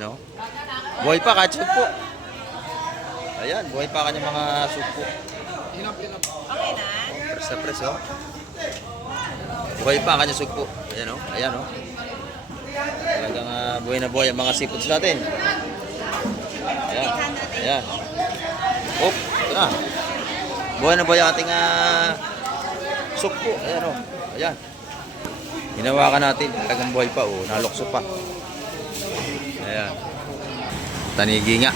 No? Buhay pa kahit sugpo. Ayan, buhay pa kanya mga sugpo. Okay na? Press na press, oh. Buhay pa kanya sugpo. Ayan, oh. Ayan, oh. Talagang buhay na buhay ang mga seafoods natin. Ayan. Ayan. Oh, ito na. Buhay na buhay ang ating sugpo. Ayan, oh. Ayan. Hinawakan natin. Talagang buhay pa, oh. Nalokso pa. Ayan. Tanigi nga.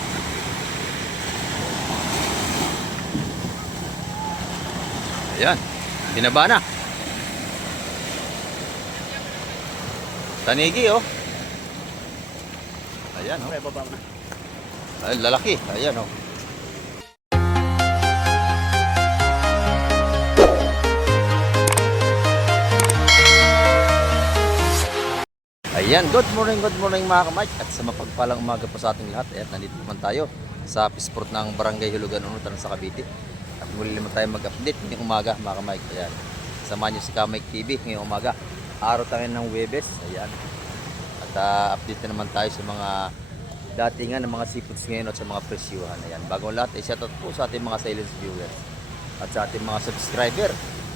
Ayan. Binaba na. Tanigi, oh. Ayan, oh. Ay, lalaki. Ayan, oh. Ayan, good morning mga kamay. At sa mapagpalang umaga po sa ating lahat. Ayan, nandito naman tayo sa Pisport ng Barangay Hulugan, Unutan sa Cavite. At muli naman tayo mag-update ngayong umaga mga kamay. Ayan, samahan nyo si Kamay TV ngayong umaga. Araw tayo ng Webes. Ayan. At update na naman tayo sa mga datingan ng mga seafoods ngayon at sa mga presyuhan. Ayan, bagong lahat, shoutout po sa ating mga silent viewers. At sa ating mga subscriber.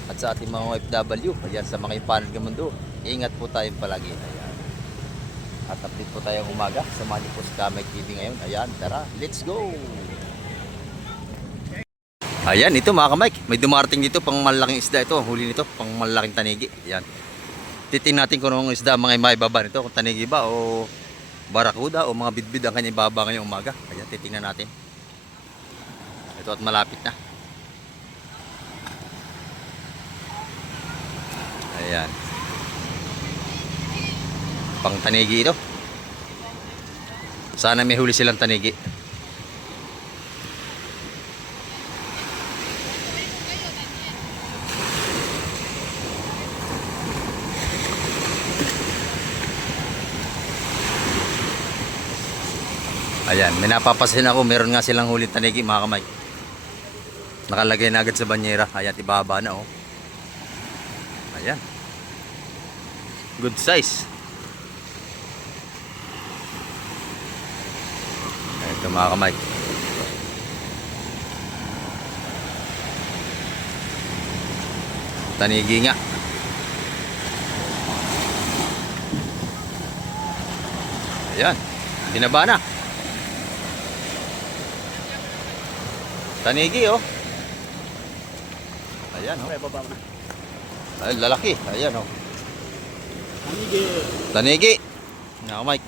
At sa ating mga OFW. Ayan, sa mga ipanan ng mundo. Ingat po tayong palagi. Ayan. At update po tayong umaga. Samahan niyo po si Kamay TV ngayon. Ayan, tara, let's go! Ayan, ito mga kamay. May dumarating dito pang malaking isda ito. Ang huli nito, pang malaking tanigi. Ayan. Titingnan natin kung anong isda mga maibaba nito. Kung tanigi ba o barakuda o mga bidbid ang kanyang ibaba ngayong umaga. Ayan, titingnan natin. Ito at malapit na. Ayan. Pang tanigi ito. Sana may huli silang tanigi. Ayan, may napapasin ako. Meron nga silang huli tanigi mga kamay. Nakalagay na agad sa banyera. Ayan, ibaba na, oh. Ayan. Good size. Ito mga kamay. Tanigi nga. Ayan. Binaba na. Tanigi, oh. Ayan, oh. Ay, lalaki. Ayan, oh. Tanigi. Tanigi. Nga kamay.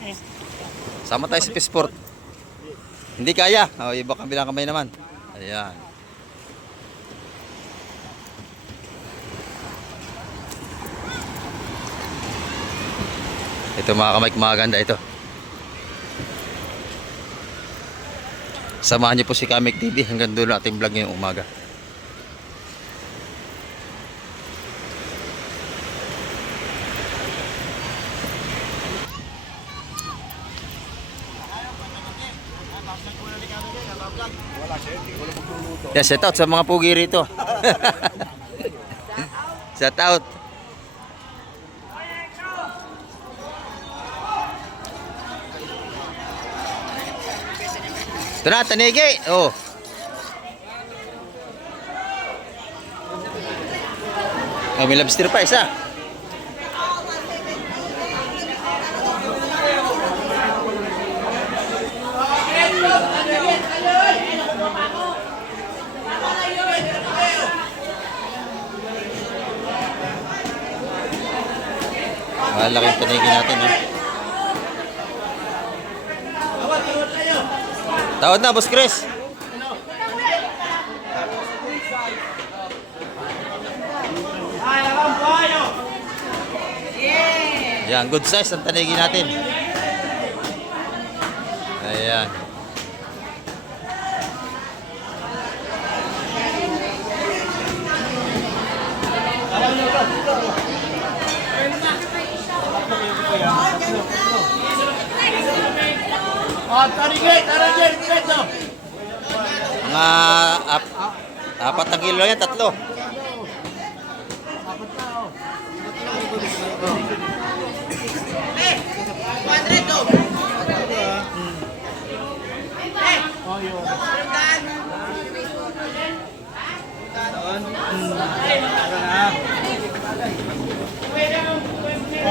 Sama tayo sa Pisport. Hindi kaya. O, iba kabilang kamay naman. Ayan. Ito mga kamay, maganda ito. Samahan niyo po si Kamay TV hanggang dulo ating vlog ngayong umaga. Yeah, shout out sa mga pugi rito. Shout out. Ito na, tanigi. Oh. Oh, may lobster pa isa. Malaking tanigi natin, ha. Tawad na, Boss Chris. Yan, good size ang tanigi natin. Ayan. Mga apat na kilo yan, tatlo. Oh,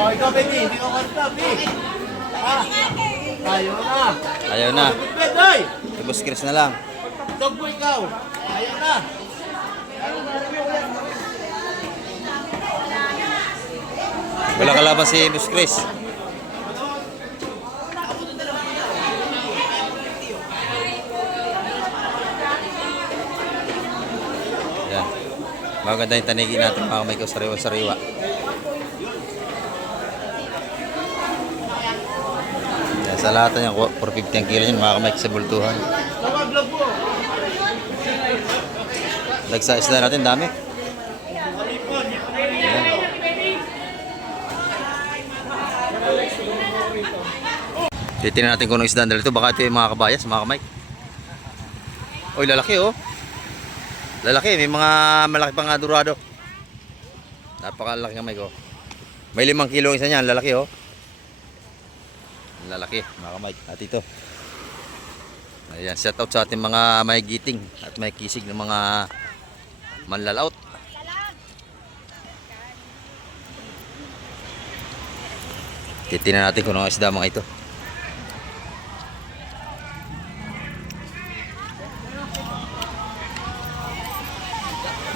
ikaw, baby. Hindi ko kanta, baby. Ayaw na. Ayaw na. Pedoy! Si Boss Chris na lang. Dog mo ikaw. Ayaw na. Wala kalaban si Boss Chris. Yan. Maganda yung tanigi natin mga kamay ko, sariwa-sariwa. Yan, sa lahat niyan, 450 ang kilo yun mga kamay sa bultuhan. Tawag mo. Lagsa isda natin, dami. Yan. Titignan natin kung anong isda dito. Baka ito yung mga kabayas, mga kamay. Oy, lalaki oh. Lalaki, may mga malaki pang adurado. Napakalaki kamay ko. May 5 kilo ang isa niyan, lalaki oh. Lalaki, mga kamay. At ito. Ayan, shout out sa ating mga may giting at may kisig ng mga manlalaot. Titignan natin kung anong isda mga ito.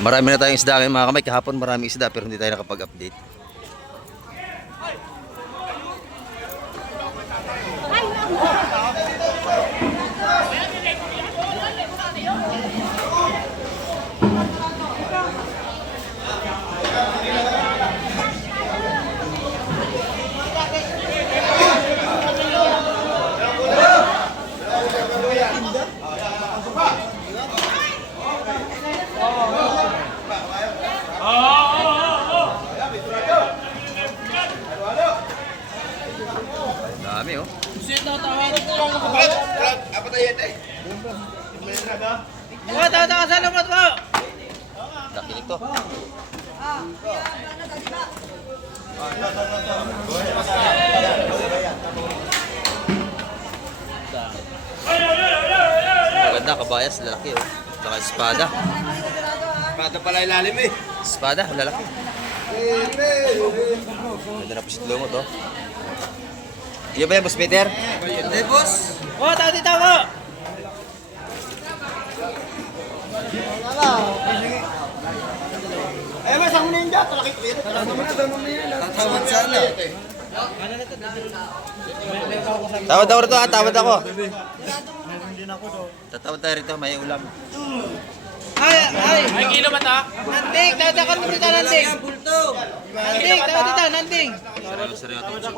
Marami na tayong isda ngayon mga kamay. Kahapon maraming isda pero hindi tayo nakapag-update. Dami oh. Apa tayo ito eh? Laki nito. Maganda kabayas, lalaki oh. Saka espada. Bata pala ilalim eh. Espada, lalaki. Ganda na po si Tlungo to. Iya ba yan, Boss Peter? Hindi, boss. Oh, tao dito ako! Eh, may isang ninja. Talakit ko yun. Tatawad sana. Tawad ako rito ha, tawad ako. Tatawad tayo rito, may ulam. Ay, kilo ba ta? Nanding, tawad mo dito, Nanding. Nanding, tawad dito, Nanding. Sariwa-sariwa ito.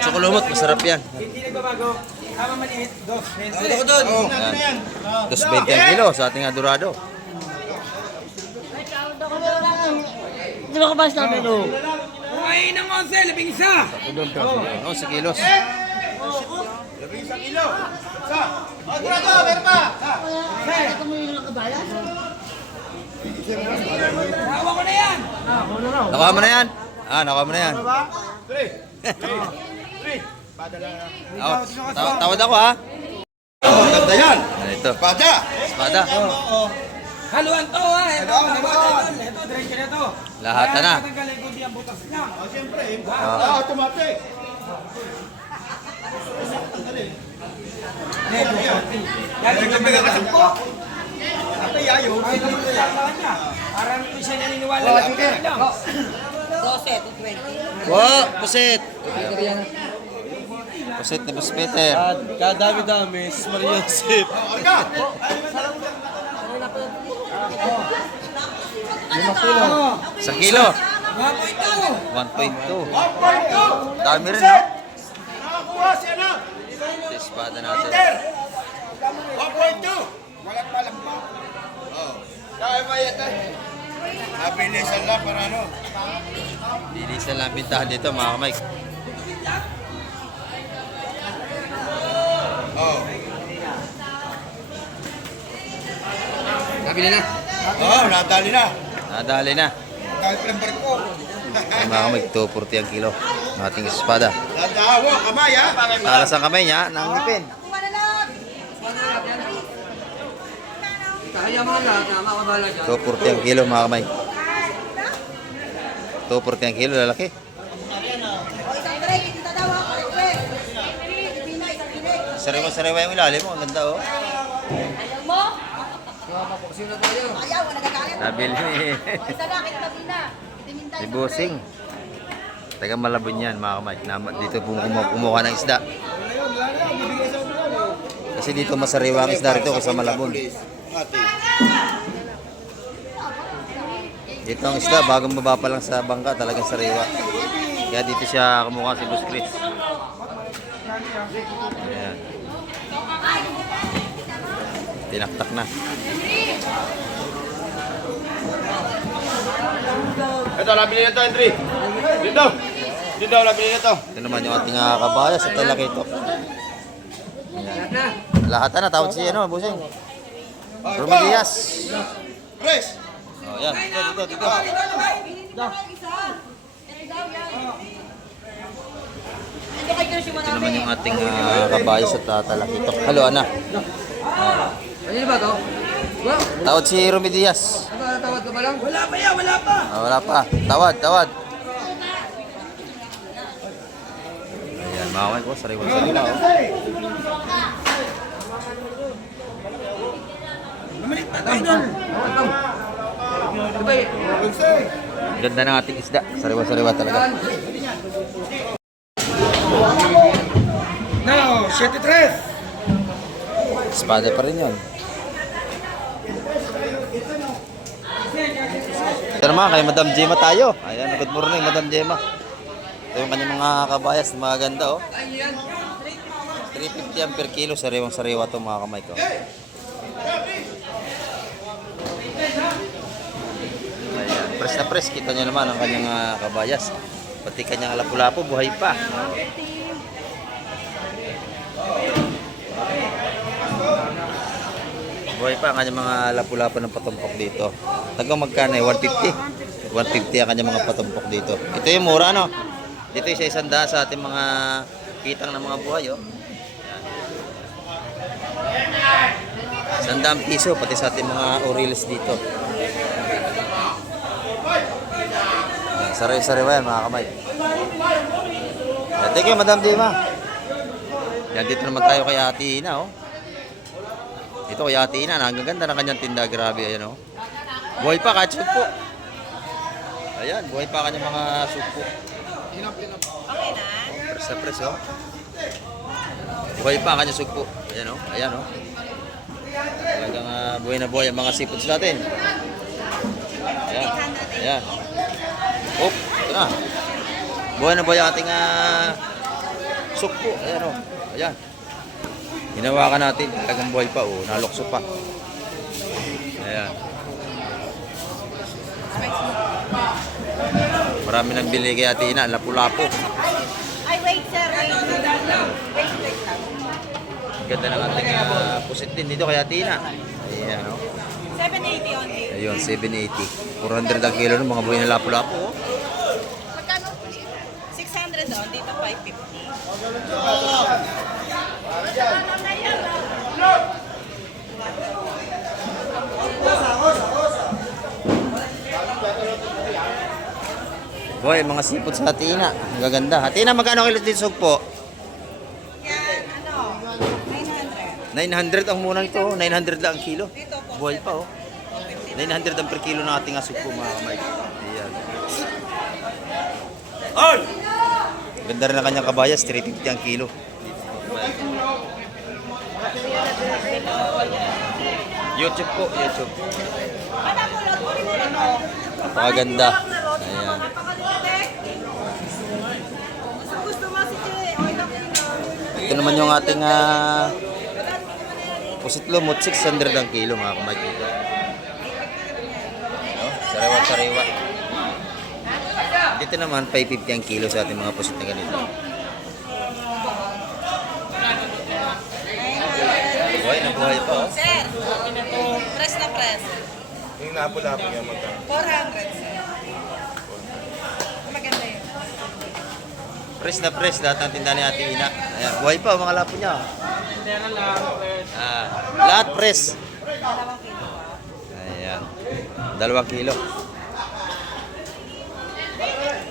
Sukulumot, masarap yan. Hindi nagbabago. Tama maliit, 2. Tawad ako doon. Yan. 2.20 ang kilo sa ating adorado. Di ba kabas namin o? Ay, ng 11, 11. Oh, sa kilos. Labing isang kilo. Sa. Oh, grado, meron pa. Ito mo yung kabayan? Tawa ko na yan. Nakuha mo na yan? Ah, nakuha mo na yan. Three. Padala na. Oh, tawad ako ha. Oh, ganda yan. Ano ito? Pada. Espada. Haluan to ha. Ito, diretso na to. Lahat na. Tanggalin ko diyan butas niya. Oh, siyempre. Automatic. Yan, nagbibiga ka sa po. Ate, yayo. Ay, ito yung niya. Parang hindi siya naniniwala. Lang. 12 to 20. Wow, pusit. Pusit ni Boss Peter. Kadami-dami. Maria Joseph. Sa kilo. 1.2. 1.2. Dami rin no? Nakakuha siya na. Ito espada natin. 1.2. Walang palang pa. Oh. Kaya ba yan tayo? Abilisan lang para ano. Lilisan lang pintahan dito mga kamay. Oh. Nabili na. Oh, nadali na. Nadali na. Dahil pa ng barko. Ay mga kamay, 240 ang kilo. Ang ating espada. Dadawa, kamay ha. Talas ang kamay niya ng ngipin. Kaya mo lahat na makabala dyan. 240 ang kilo mga kamay. 240 ang kilo, lalaki. Sariwa-sariwa yung ilalim mo, ang ganda oh. Sino tayo? Nabili ni si Busing. Taga Malabon yan mga kamay. Dito kumuha ng isda. Kasi dito masariwa ang isda rito kaysa Malabon. Ate. Dito ang isda, bagong baba pa lang sa bangka, talagang sariwa. Kaya dito siya kumuha si Boss Chris. Ayan. Tinaktak na. Ito, nabili na ito, Henry. Dito. Dito, nabili na ito. Ito naman yung ating kabayas at talaki ito. Lahat na, tawag si ano, Busing. Romelias. Chris. Oh, yan. Dito. Ito naman yung ating kabayas at talaki ito. Halo, ana. Ano ba to? Wow! Tawad si Romelias. Tawad ka ba lang? Wala pa yan, wala pa! Wala pa. Tawad. Ayan, mga ko, sariwa-sariwa. Oh. Ganda ng ating isda. Sariwa-sariwa talaga. Now, 7-3! Espada pa rin yun. Ito naman, kay Madam Gemma tayo. Ayan, good morning, Madam Gemma. Ito yung kanyang mga kabayas, mga ganda, oh. 350 ang per kilo, sariwang-sariwa ito, mga kamay ko. Ayan, press na press, kita nyo naman ang kanyang kabayas. Pati kanyang lapu-lapu, buhay pa. Buhay pa ang kanyang mga lapu-lapu ng patumpok dito. Tagang magkano eh? 150. 150 ang kanyang mga patumpok dito. Ito yung mura, no? Dito yung sa 100 sa ating mga kitang ng mga buhay, oh. Yan. 100 piso, pati sa ating mga oriles dito. Yan, sariwa yan, mga kamay. Yan, thank you, Madam Dima. Yan, dito naman tayo kay Ate Ina, oh. Ito kay Ate Ina, ang ganda ng kanyang tinda, grabe, ayan, oh. Buhay pa, kahit sugpo. Ayan, buhay pa kanyang mga sugpo. Okay na? Press na press, oh. Buhay pa kanyang sugpo. Ayan, oh. Ayan, oh. Talagang buhay na buhay ang mga seafoods natin. Ayan. Ayan. Oh, ito na. Buhay na buhay ang ating sugpo. Ayan, oh. Ayan. Hinawakan natin. Talagang buhay pa, oh. Nalokso pa. Ayan. Marami nang bili kay Ate Ina. Lapu-lapu. Ay, wait, sir. Wait lang. Ganda ng ating pusit din dito kay Ate Ina. Ayan, oh. 780 only. Ayun, 780. 400 ang kilo ng mga buhay na lapu-lapu, oh. Magkano? 600 on. Dito 550. Boy, mga seafood sa Ate Ina. Ang gaganda. Ate Ina, magkano kilo dito sugpo? Yan, 900. 900 ang muna nito, oh. 900 lang ang kilo. Dito po. Buhay pa, oh. 900 ang per kilo ng ating sugpo, mga kamay. Ayan. Ay! Ganda rin ang kanyang kabayas, 350 ang kilo. YouTube po, YouTube. Napakaganda. Ayan. Gusto mo si Che. Okay lang yun. Ito naman yung ating pusit lumot, 600 ang kilo, mga kamay dito. No? Sariwa-sariwa. Dito naman 550 ang kilo sa ating mga pusit na ganito. Buhay na buhay pa, oh. Sir, press na press. Yung napo-lapo yan magkano. 400, sir. Maganda yun. Press na press lahat ng tindahan ni Ate Ina. Ayan, buhay pa mga lapo niya. Lahat press. Ayan. 2 kilo.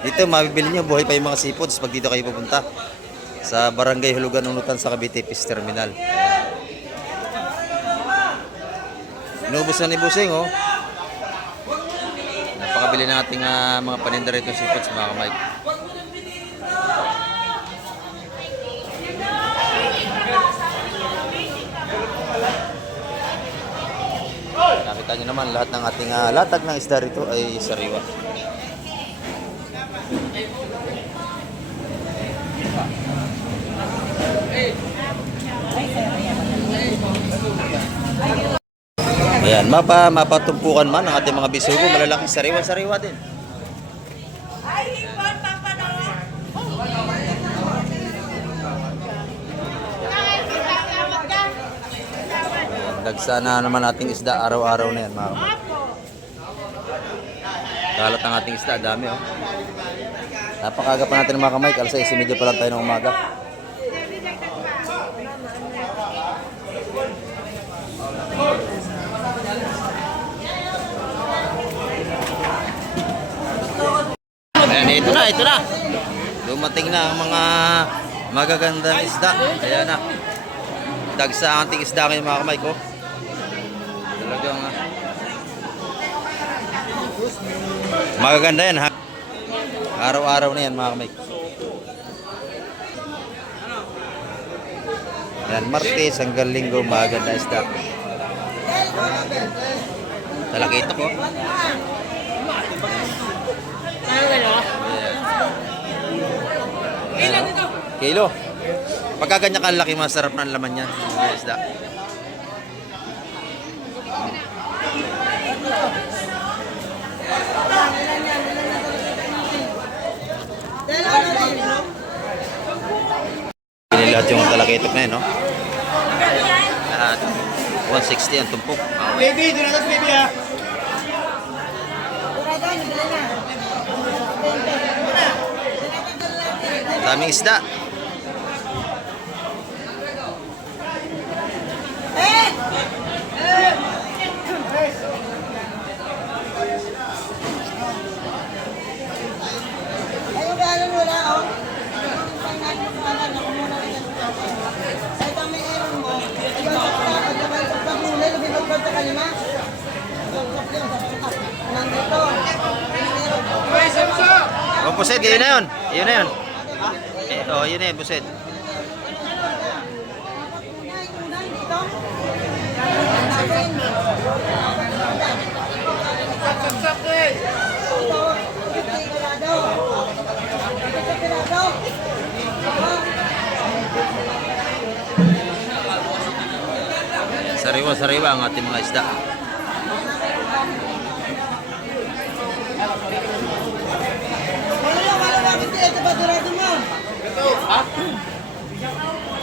Dito mabibili niyo buhay pa yung mga seafoods pag dito kayo pupunta. Sa Barangay Hulugan, Unutan sa Cavite Fish Terminal. Inubos na ni Busing, oh. Napakabili na ating mga paninda rito seafoods, mga Mike. Nakita nyo naman lahat ng ating latag ng isda rito ay sariwa. Ayan, mapatumpukan man ang ating mga bisugo, malalaking sariwa-sariwa din. Ay, hipon, pampano. Ayan, dagsa na naman ating isda araw-araw na yan, mga kapatid. Kalat ang ating isda, dami, oh. Napakaga pa natin mga kamay, alas 6:30 pa lang tayo ng umaga. Ayan, ito na. Dumating na ang mga magagandang isda. Ayan na. Dagsa ang ating isda ngayon mga kamay ko. Talagang magaganda yan ha. Araw-araw na yan mga kamay. Yan, Martes hanggang Linggo magaganda isda. Talaki ito ko. Ayan, oh. Kilo. Pagka ganyan kalaki, masarap na ang laman yan. Mga isda. Pili lahat yung talakitok na yun, no? Lahat. 160 ang tumpok. Baby, doon na baby ah. Daming isda. Ayun, gano'n wala, oh. Ito may error mo. Ikaw sa pagkabay sa pagmulay, lumipagpag sa kanima. Nandito. Oh, Buset, yun na yun. Yun na yun. Oh, yun na yun, Buset. Sariwa-sariwa ang ating mga isda. Ito ba durado mo? Ha?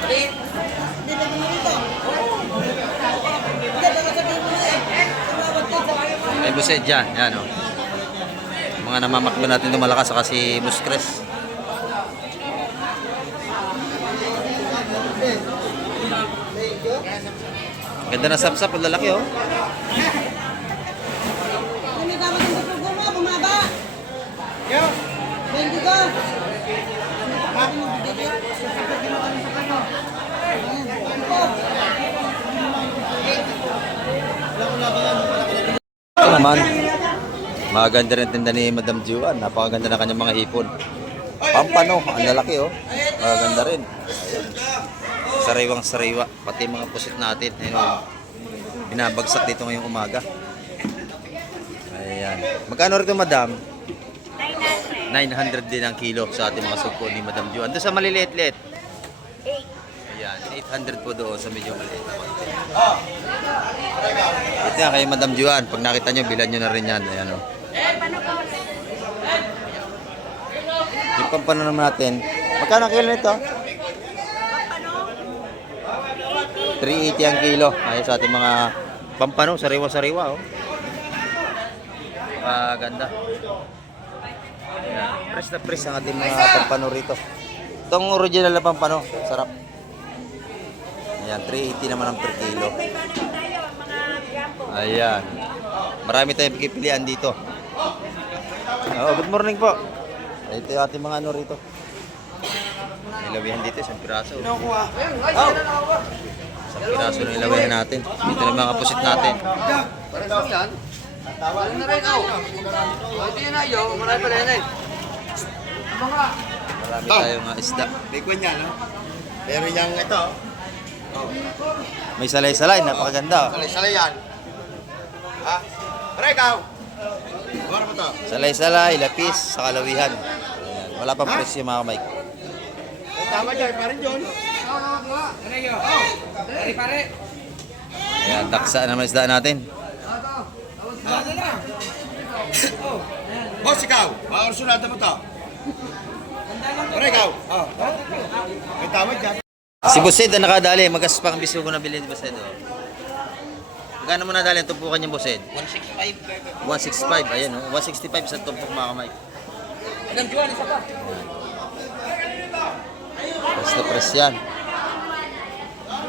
Hindi na dito. Hindi, baka sabihin mo na eh. May Buset dyan. Yan, oh. Mga namamakbo natin itong malakas saka si Buskres. Ganda na sapsap, ang lalaki, oh. Ano dapat yung tutugo mo? Bumaba. Bendy ko. Ito naman, maganda rin tinda ni Madam Juan. Napakaganda na kanyang mga hipon. Pampano, ang lalaki, oh. Maganda rin. Sariwang sariwa, pati mga pusit natin. Ayun, oh. Binabagsak dito ngayong umaga. Ayan. Magkano rito, Madam? 900 din ang kilo sa ating mga sugpo ni Madam Juan. Doon sa maliliit-liit. Ayan, 800 po doon sa medyo maliit na konti. Ito nga kay Madam Juan. Pag nakita nyo, bilan nyo na rin yan. Ayan, oh. Yung pampano naman natin. Magkano ang kilo nito? 380 ang kilo. Ayun sa ating mga pampano, sariwa-sariwa, oh. Ganda. Ayan. Press na press ang ating mga pampano rito. Itong original na pampano, sarap. Ayan, 380 naman ang per kilo. Ayan. Marami tayong pagpipilian dito. Oh, good morning po. Ito yung ating mga ano rito. Ilawihan dito, isang piraso. Kinukuha. Isang piraso ng ilawihan natin. Dito na mga pusit natin. Marami tayong isda. May kanya, no? Pero yung ito, May salay-salay, napakaganda. salay-salay yan. Ha? Tara ikaw! Buwan mo to. Salay-salay, lapis, sa kalawihan. Ayan. Wala pang presyo mga Mike. Tama dyan, parin John. Pare. Ayan, taksa naman isda natin. Boss, ikaw! Maursunada mo to. Tara ikaw! May tama dyan. Si Bosed na nakadali, magas pang biso ko nabili ni Bosed. Oh. Magkano mo nadali ang tumpukan niya, Bosed? 165. 165, ayan oh. 165 sa tumpok mga Mike. Ilang juwan, isa pa. Press na press yan.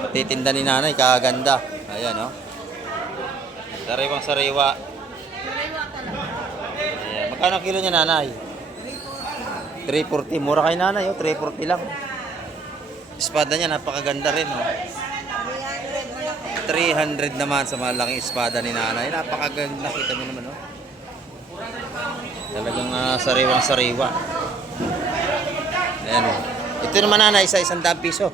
Patitinda ni nanay, kaganda. Ayan oh. Sariwang sariwa. Ayan. Magkano ang kilo niya nanay? 340. Mura kay nanay oh, 340 lang. Espada niya napakaganda rin oh. 300 naman sa malaking espada ni nanay. Napakaganda, kita niyo naman oh. Talagang sariwang sariwa. Ayan oh. Ito naman nanay, isang daang piso.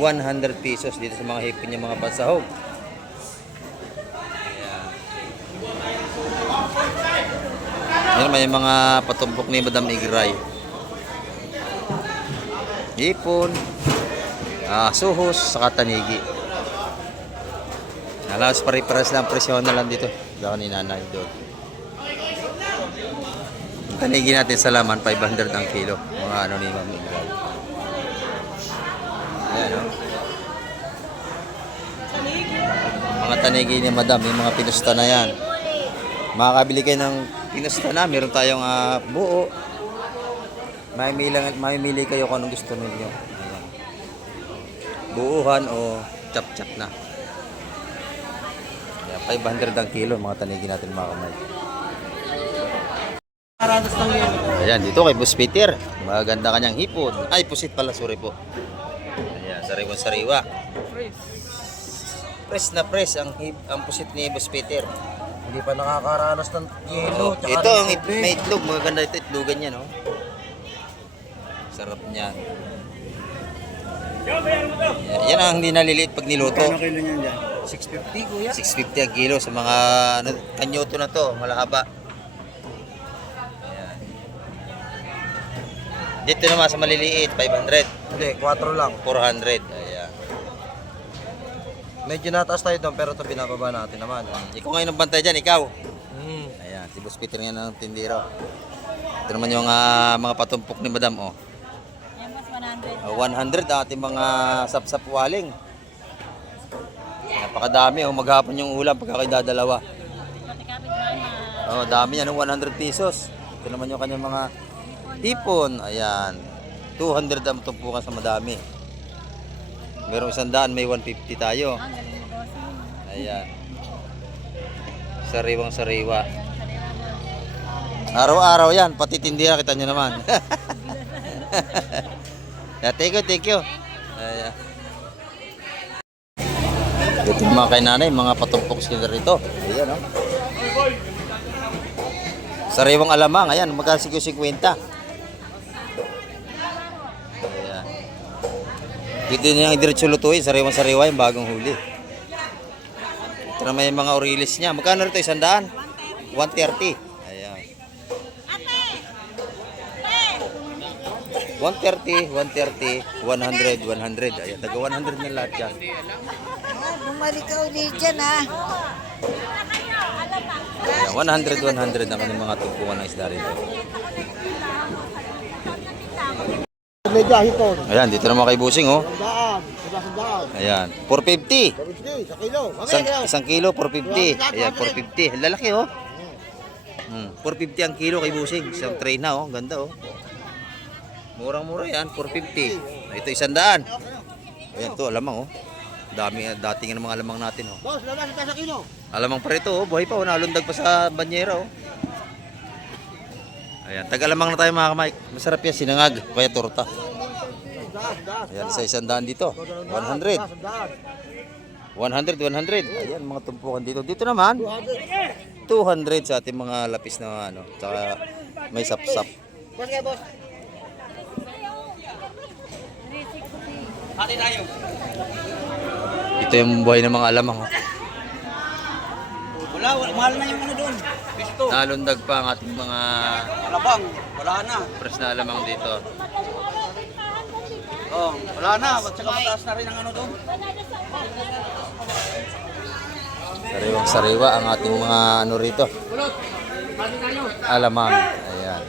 100 pesos dito sa mga hipon niya, mga pansahog. Ayan. Ayan, may mga patumpok ni Madam Igray. Hipon, suhos, saka tanigi. Alas pare-pares lang presyon na lang dito. Dako ni nanay doon. Ang tanigi natin sa laman, 500 ang kilo. Mga ano ni Ma'am Igray. Ayan o. Mga tanigi ni Madam, yung mga pinusta na yan. Makakabili kayo ng pinusta na. Meron tayong buo. Mamimili kayo kung anong gusto ninyo. Ayan. Buuhan o chop-chop na. Ayan, 500 ang kilo mga tanigi natin mga kamay. Ayan, dito kay Boss Peter. Maganda kanyang hipon. Ay, pusit pala, sorry po. Ayan, sariwa-sariwa. Press na press ang pusit ni Boss Peter. Hindi pa nakakaranas ng yelo. Ito ang may itlog, maganda ito itlogan niya, no? Sarap niyan. Yan ang hindi naliliit pag niluto. Ano kilo niyan dyan? 650 kuya. 650 ang kilo sa mga kanyoto na to, malahaba. Ayan. Dito naman sa maliliit, 500. Hindi, 4 lang. 400. Ayan. Medyo nataas tayo doon pero ito binababa natin naman. Ikaw ngayon ang bantay dyan, ikaw. Ayan, si Boss Peter nga ng tindiro. Ito naman yung mga patumpok ni Madam, oh. 100 ang ating mga sapsap waling. Napakadami, oh. Maghapon yung ulam pagka kayo dadalawa. Oh, dami yan, 100 pesos. Ito naman yung kanyang mga hipon. Ayan. 200 ang tumpukan sa madami. Merong 100, may 150 tayo. Ayan. Sariwang sariwa. Araw-araw yan, pati tindira kita nyo naman. Yeah, thank you. Ayan. Ito mga kay nanay, mga patumpok sila rito. Ayan, oh. Sariwang alamang, ayan, magkasigo 50. Ayan. Pwede niyang diretso lutuin, sariwang sariwa yung bagong huli. Ito na may mga orilis niya. Magkano rito, 100? 130. Ayan. 130, 130, 100, 100. Ayan, taga 100 na lahat yan. Bumalik ka ulit dyan, ha? Ayan, 100 naman yung mga tumpukan ng isda rito. Medyo hipon. Ayan, dito naman kay Busing, oh. Daan. Ayan, 450. 50 sa kilo. Isang kilo, 450. Ayan, 450. Lalaki, oh. 450 ang kilo kay Busing. Isang tray na, oh. Ganda, oh. Murang-mura yan, 450. Ito 100. Ayan to, alamang oh. Dami, dating ng mga alamang natin oh. Boss, lalas tayo sa kilo. Alamang pa rito oh, buhay pa oh, nalundag pa sa banyera oh. Ayan, taga-alamang na tayo mga kamay. Masarap yan, sinangag, kaya torta. Ayan, sa 100 dito. 100. 100. Ayan, mga tumpukan dito. Dito naman, 200 sa ating mga lapis na ano, tsaka may sapsap. Boss kaya boss. Hati tayo. Ito yung buhay ng mga alamang oh. Wala, mahal na yung ano doon. Pisto. Nalundag pa ang ating mga Alabang, wala na. pres na alamang dito. Oh, wala na. At saka mataas na rin ang ano doon. Sariwang sariwa ang ating mga ano rito. Alamang. Ayan.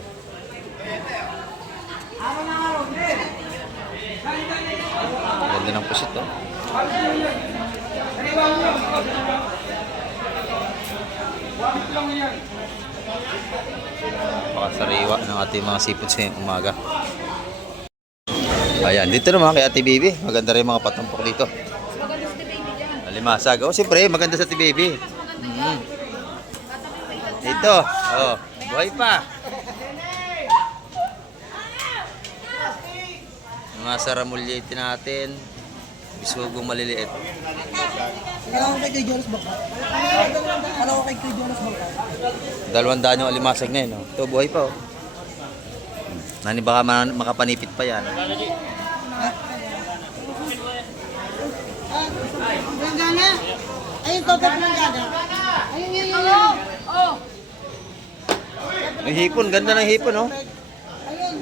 Ganda ng pusit oh. Pakasariwa ng ating mga seafoods ngayong umaga. Ayan, dito naman kay Ate Baby. Maganda rin mga patumpok dito. Alimasag. Oh, siyempre, maganda sa Ate Baby. Dito. Oh, buhay pa. Mga saramulyete natin. Bisugong maliliit. Alam ko kay Jonas Baka. Alam ko kay Jonas Baka. 200 yung alimasag na yun. Oh. Ito, buhay pa. Oh. Nani baka makapanipit pa yan. Planggana. Ayun, tope planggana. Ayun, yun. Oh. May hipon, ganda ng hipon, oh. Ayun.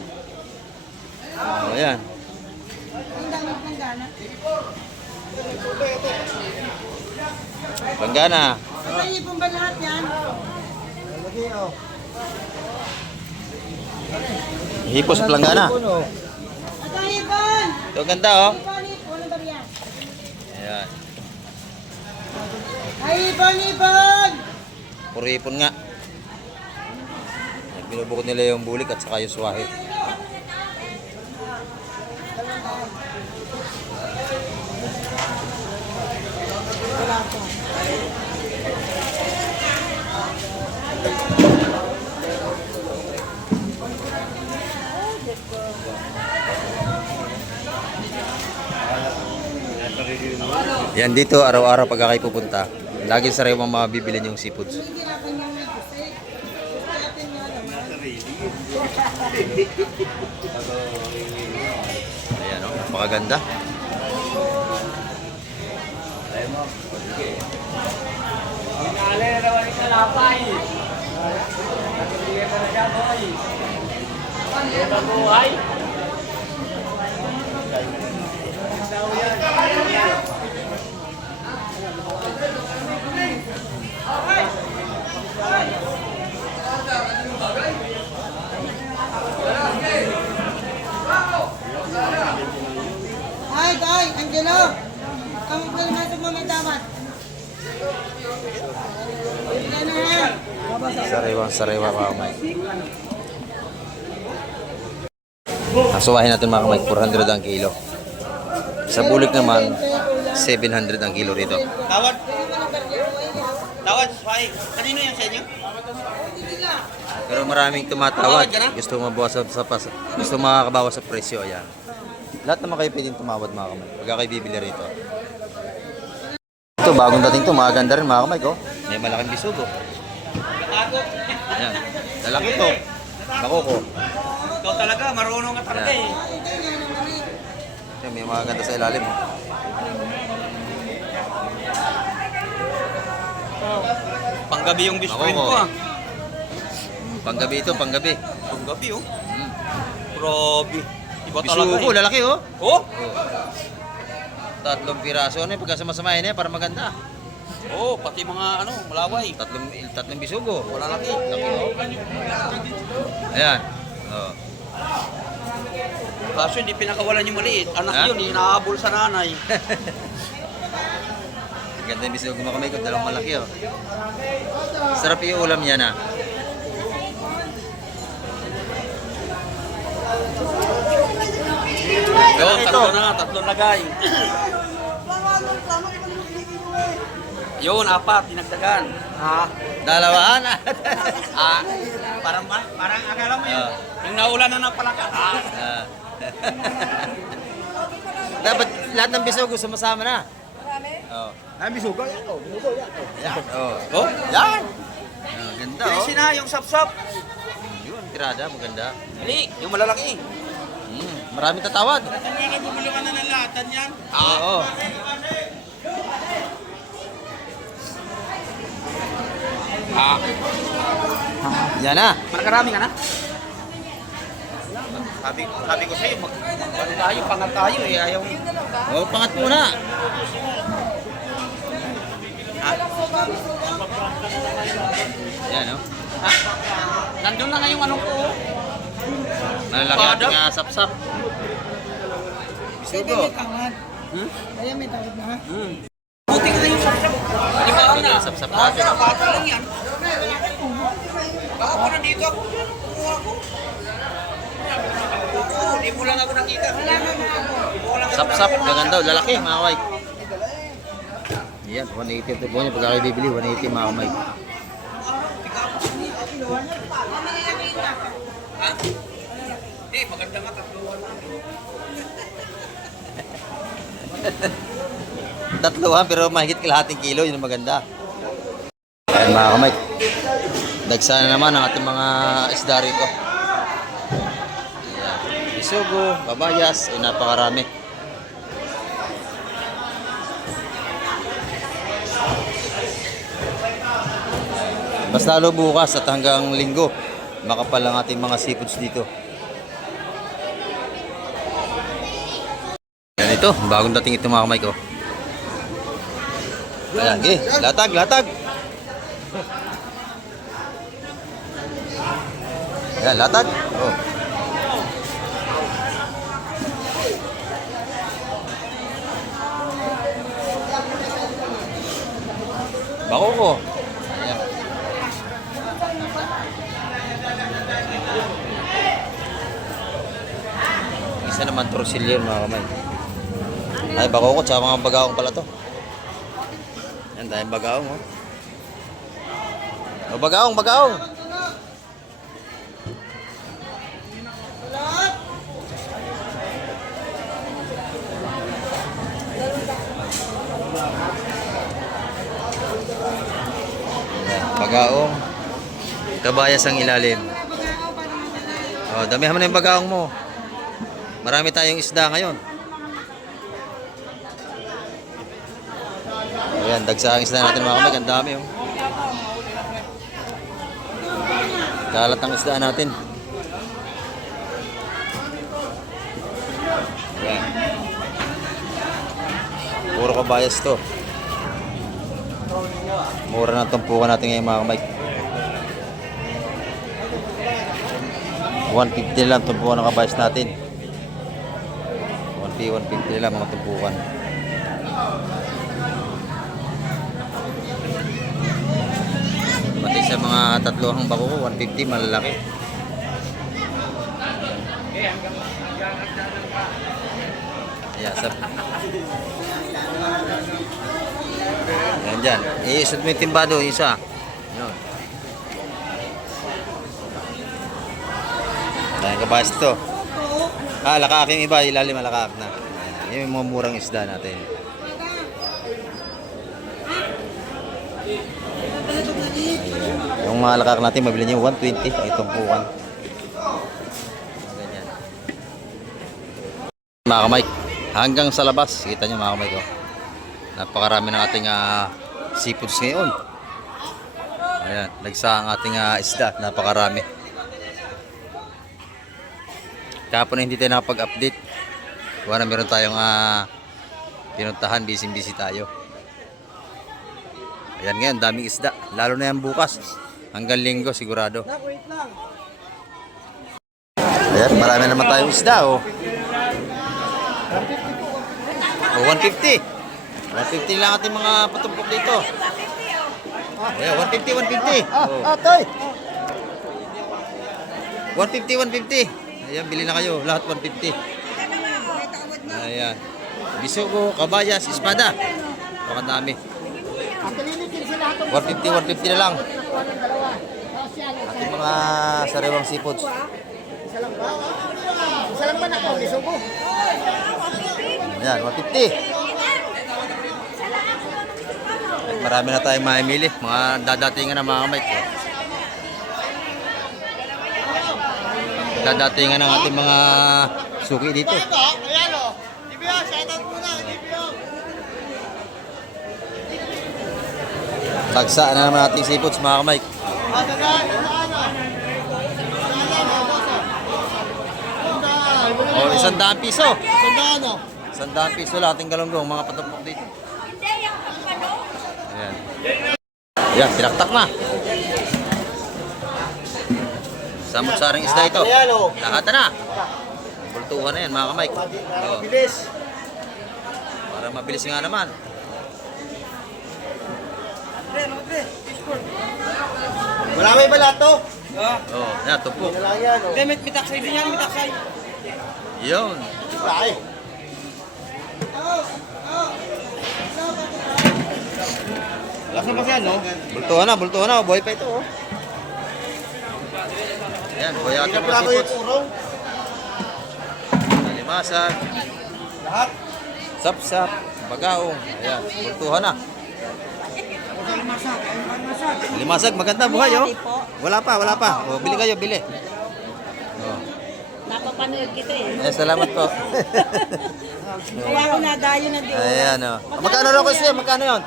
Oh, ayan. Ang dami planggana. Planggana. Ay, ipon ba lahat yan? Hipon sa planggana. At ang ipon! Ito, ganda, oh. Ipon, ipon. Ano ba yan? Ayan. Ay, ipon, ipon! Puro hipon nga. Binubukod nila yung bulik at saka yung suwahe. Yan dito, araw-araw pag kayo pupunta, lagi sariwang mabibili yung seafoods. Hihirapan niyo may gusto. Gusto natin nga naman. Ayan o, napakaganda. Pinali na naman yung kalapay. Bigyan mo na siya, boy. Ito buhay. Ay, Angelo! Ang palimasok mo may damat. Wala na yan. Sariwang-sariwa mga kamay. Asuwahin natin mga kamay, 400 ang kilo. Sa bulik naman, 700 ang kilo rito. Tawad. Tawad, Swai. Kanino yan sa inyo? Pero maraming tumatawad. Gusto makakabawas sa presyo. Ayan. Lahat naman kayo pwedeng tumawad mga kamay. Pagka kayo bibili rito. Ito, bagong dating to. Maganda rin mga kamay ko. May malaking bisugo. Ayan. Lalaki to. Bakoko. Ikaw talaga, marunong ka talaga eh. Ayan, may mga ganda sa ilalim. Oh. Panggabi yung best friend Ako, ko ah. Panggabi ito, panggabi. Panggabi oh. Mm. Grabe. Iba talaga Bisugo, eh. lalaki oh. Oh? 3 piraso na pagkasama-samahin para maganda. Oh, pati mga ano, malaway. Tatlong bisugo. Wala laki. Laki oh. Ayan. Oh. Kaso hindi pinakawalan yung maliit. Anak Ha? yun, inaabol sa nanay. Ganda yung bisugo mga kamay ko, dalawang malaki oh. Sarap yung ulam yan ah. Yun, tatlo na guy. Yun, apat, dinagdagan. Dalawaan. Parang akala mo yun. Yung naulan na ng palaka. Dapat lahat ng bisog sumasama na. Oh. Ang bisugo yan. Oh, bisugo yan. Yan. Oh. Oh, yan. Ganda oh. Bilisin na yung sap-sap. Yun, tirada, maganda. Bili, yung malalaki. Maraming tatawad. Hindi bumili ka na ng latan yan. Oo. Yan na. Markarami ka na. Sabi ko sa'yo, tayo, pangat tayo eh. Ayaw. Oh, pangat muna. Yan oh. Nandun na nga yung anong ko. Nalalaki ating sap-sap. Pwede may tawad. Kaya may tawad na. Buti nga yung sap-sap. Halimbawa na. Sap-sap natin. Bata lang yan. Baka po nandito ako. Kukuha ko. Hindi mo lang ako nakita. Sap-sap, gaganda. Lalaki, mga kamay. Yan, 180 ito po niya. Pagka kayo bibili, 180 mga kamay. Ha? Hindi, maganda nga tatluhan. Tatluhan, pero mahigit kalahating kilo. Yun ang maganda. Ayan mga kamay. Dagsa na naman ang ating mga isda rito. Ayan. Bisugo, babayas, napakarami. Mas lalo bukas at hanggang linggo, makapal ang ating mga seafoods dito. Yan ito, bagong dating ito mga kamay ko. Ayan, okay. Latag, latag. Ayan, latag. Oh. Bako ko. Ayan. Isa naman torsilyo mga kamay. Ay, bako ko, tsaka mga bagaong pala to. Yan, dahil bagaong oh. Oh, bagaong, bagaong. Bagaong. Kabayas ang ilalim. Oh, damihan mo na yung bagaong mo. Marami tayong isda ngayon. Ayan, dagsa ang isda natin mga kamay. Ang dami oh. Kalat ang isda natin. Ayan. Puro kabayas to. Mura na tumpukan natin ngayon mga kamay. 150 lang tumpukan ng kabayas natin. 150 lang mga tumpukan. Pati sa mga tatlohang bako ko, 150 malalaki. Ayan, Ayan dyan. I-isod mo yung timbado, isa. Yun. Dahil kabayas ito. Lakak yung iba, ilalim malakak na. Ayan, yung mga murang isda natin. Yung mga lakak natin, mabili niyo 120. Ang itumpukan. Ganyan. Mga kamay, hanggang sa labas, kita niyo mga kamay ko. Napakarami ng ating seafoods ngayon. Ayan, nagsa ang ating isda. Napakarami. Kahapon hindi tayo nakapag-update. Wala na meron tayong pinuntahan. Busy tayo. Ayan ngayon, daming isda. Lalo na yan bukas. Hanggang linggo sigurado. Ayan, marami naman tayong isda. Oh. 150. 150 lang ating mga patumpok dito. Ayan, 150. Oh. Toy! 150. Ayan, bili na kayo. Lahat 150. Ayan. Bisugo, kabayas, espada. Pakadami. 150 na lang. Ating mga sariwang seafoods. Isa lang ba na ko? Bisugo. Ayan, 150. Marami na tayong mamimili. Mga dadatingan na mga kamay. Dadatingan ng ating mga suki dito. Ayan o. DBO, shoutout muna. DBO. Tagsa na naman ating seafoods mga kamay. O, 100 piso. Sandaan o. 100 piso lang ating galunggong, mga patupok dito. Ayan. Ayan, tinaktak na. Samot-saring isda ito. Lahat na. Bultuhan na yan mga kamay. O, Bilis. para mabilis nga naman. Wala may balat to. O, yan, tupok. Wala yan o. Hindi, may mitaksay din yan, mitaksay. Yun. Laki. Lasa pa siya, no? Bultuhan na. Buhay pa ito. Oh. Ayan, buhay ating mga seafoods. Urong. Alimasag, Lahat. sapsap, bagaong. Ayan, bultuhan na. Alimasag, maganda buhay oh. Wala pa. O, bili kayo, bili. O. Napapanood kita eh. Salamat po. Kaya ako nadayo na din. Ayan o. Magkano raw ko siya? Magkano yun?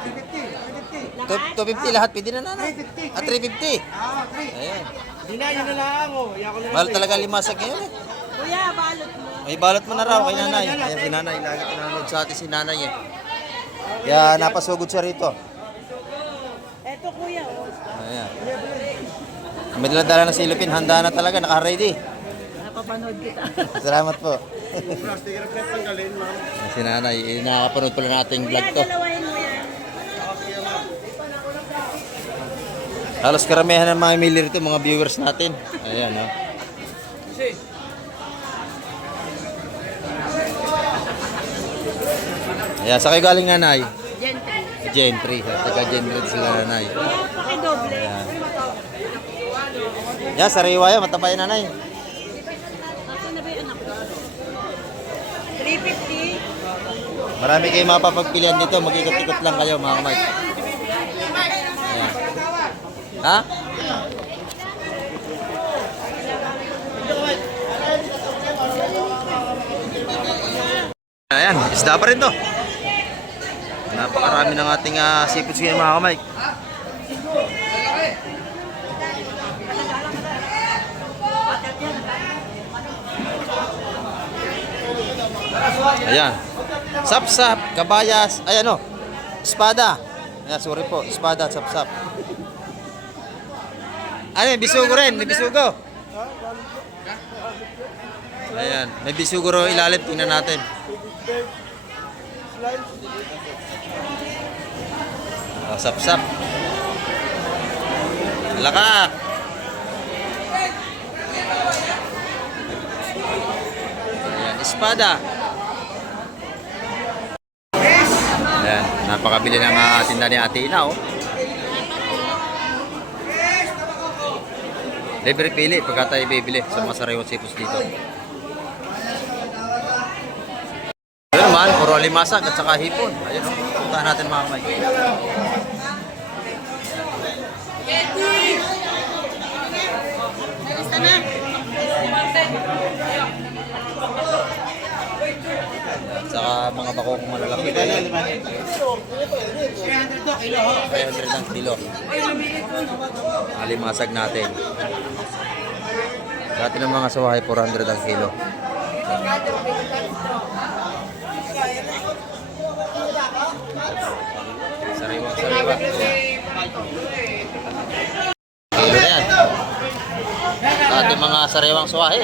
250 lahat, pwede na nanay. 350. Ayan. Hindi na, yun na lang o. Iyak ko na lang. Mahal talaga limasag ngayon eh. Kuya, balot mo. May balot mo na raw kay nanay. Ayan si nanay, lagi pinanood sa atin si nanay eh. Kaya napasugod siya rito. Eto kuya, oh. Ayan. May dala ng silipin, handa na talaga, naka-ready. Napapanood kita. Salamat po. Si nanay, nakakapanood pala nating vlog Kuya, to. dalawahin mo yan. Halos karamihan ng mga mili rito, mga viewers natin. Ayan, no? Ayan, sa kayo galing nanay? Gentry. Gentry. Taga Gentry sila nanay. Kuya, pakidoble. Ayan. Yan, sariwa yan. Mataba yan nanay. Ako na ba yung anak ko? 350. Marami kayong mapapagpilian dito. Mag-ikot-ikot lang kayo mga kamay. Ayan. Ha? Ayan, isda pa rin to. Napakarami ng ating seafoods ngayon mga kamay. Ayan. Sapsap, kabayas, ayan o. Espada. Ayan, sorry po. Espada at sapsap. Ano, may bisugo rin. May bisugo. Ayan. May bisugo rin ilalim. Tingnan natin. Sapsap. Laka. Ayan, espada. Ayan, napakabili ng tinda ni Ate Ina, oh. Libre pili pagka tayo bibili sa mga sariwang seafoods dito. Ayun naman, puro alimasag at saka hipon. Ayun, oh. Puntahan natin mga kamay. Basta na. At saka mga bakong malalaki. 500 ang kilo. Alimasag natin. Sa atin ng mga sawahay, 400 ang kilo. Sariwa. Kilo na yan. Sa ating mga sariwang sawahay.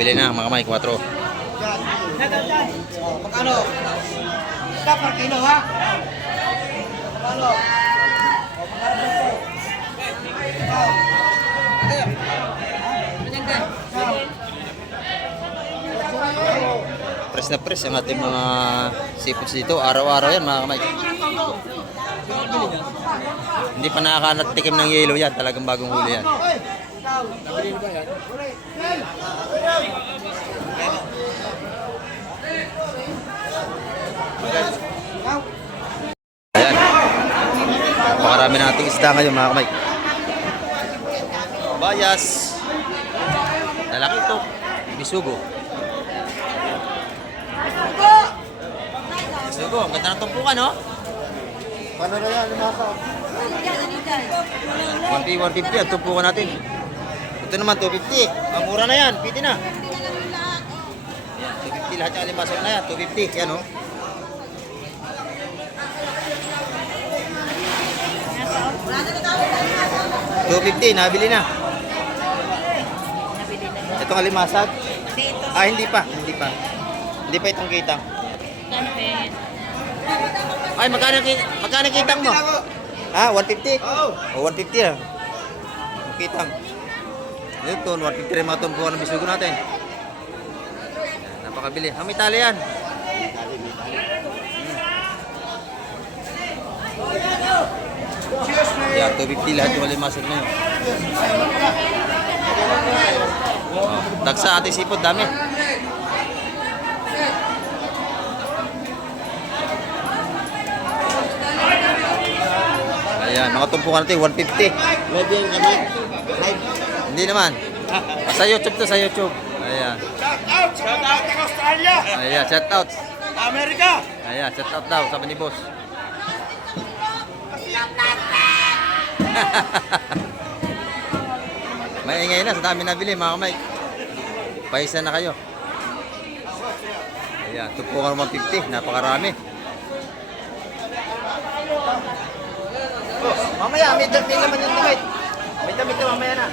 Bili na mga kamay, 4. Magkano? Stop per kilo ha? Magkano? Press na press ang ating mga seafoods dito. Araw-araw yan mga kamay. Hindi pa nakakatikim ng yelo yan. Talagang bagong huli yan. Ayan. Napakarami nating isda ngayon mga kamay. Bayas. Lalaki ito. Bisugo. Bisugo. Ang ganda ng tumpukan, no? Paano na yan, Maka? 150 ang tumpukan natin. Ito naman 250. Ang mura na yan. Piti na. Ayan, 250 lahat yung alimasok na yan. 250. Yan, oh. $250, nabili na. Itong alimasag? Ah, hindi pa. Hindi pa. Hindi pa itong kitang. Ay, magkano kitang mo? Ah, 150? Oo. O, 150 lang. Ang kitang. Ito, 150 rin mga tumpukan ng bisugo natin. Yan, napakabili. Ah, may tali yan. Yan, 250 lahat yung alimasag na yun. Oh, dagsa ating sipod, dami. Ayan, mga tumpukan natin, 150. Live yan kami. Live. Hindi naman. Sa YouTube to, sa YouTube. Ayan. Shout out ng Australia! Ayan, shout out. Amerika! Ayan, shout out daw, sabi ni boss. Maingay na, sa dami nabili mga kamay. Paisa na kayo. Ayan, tumpukan 150, napakarami. Oh, mamaya, may damit naman yung damit. May damit na mamaya na.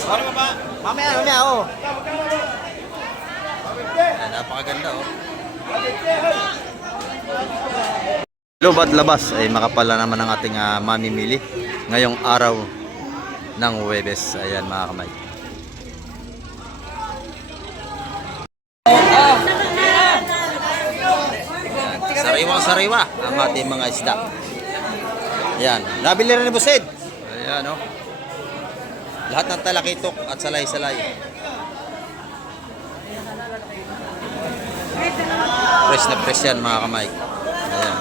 Ano ba ba? Mamaya, oh. Ayan, napakaganda, oh. Loob at labas ay makapala naman ang ating mamimili ngayong araw ng Huwebes. Ayan mga kamay. Ayan, sariwang-sariwa ang ating mga isda. Ayan, nabili rin ni Busid. Ayan, oh. Lahat ng talakitok at salay-salay. Fresh na fresh yan mga kamay. Ayan.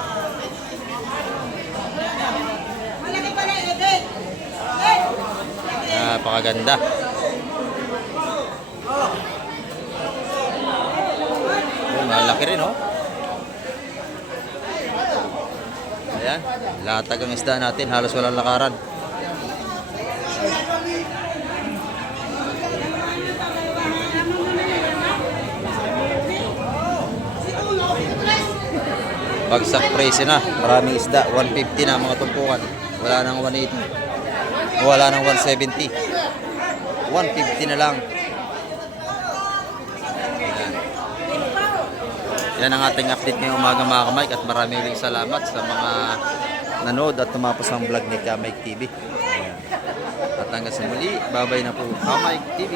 Napakaganda. Oh, malaki rin, oh. Ayan, latag ang isda natin, halos walang lakaran. Bagsak price na, maraming isda, 150 na mga tumpukan. Wala nang 180. Wala nang 170. 150 na lang. Yan ang ating update ngayong umaga mga kamay at maraming salamat sa mga nanood at tumapos ang vlog ni Kamay TV. At hanggang sa muli, babay na po Kamay TV.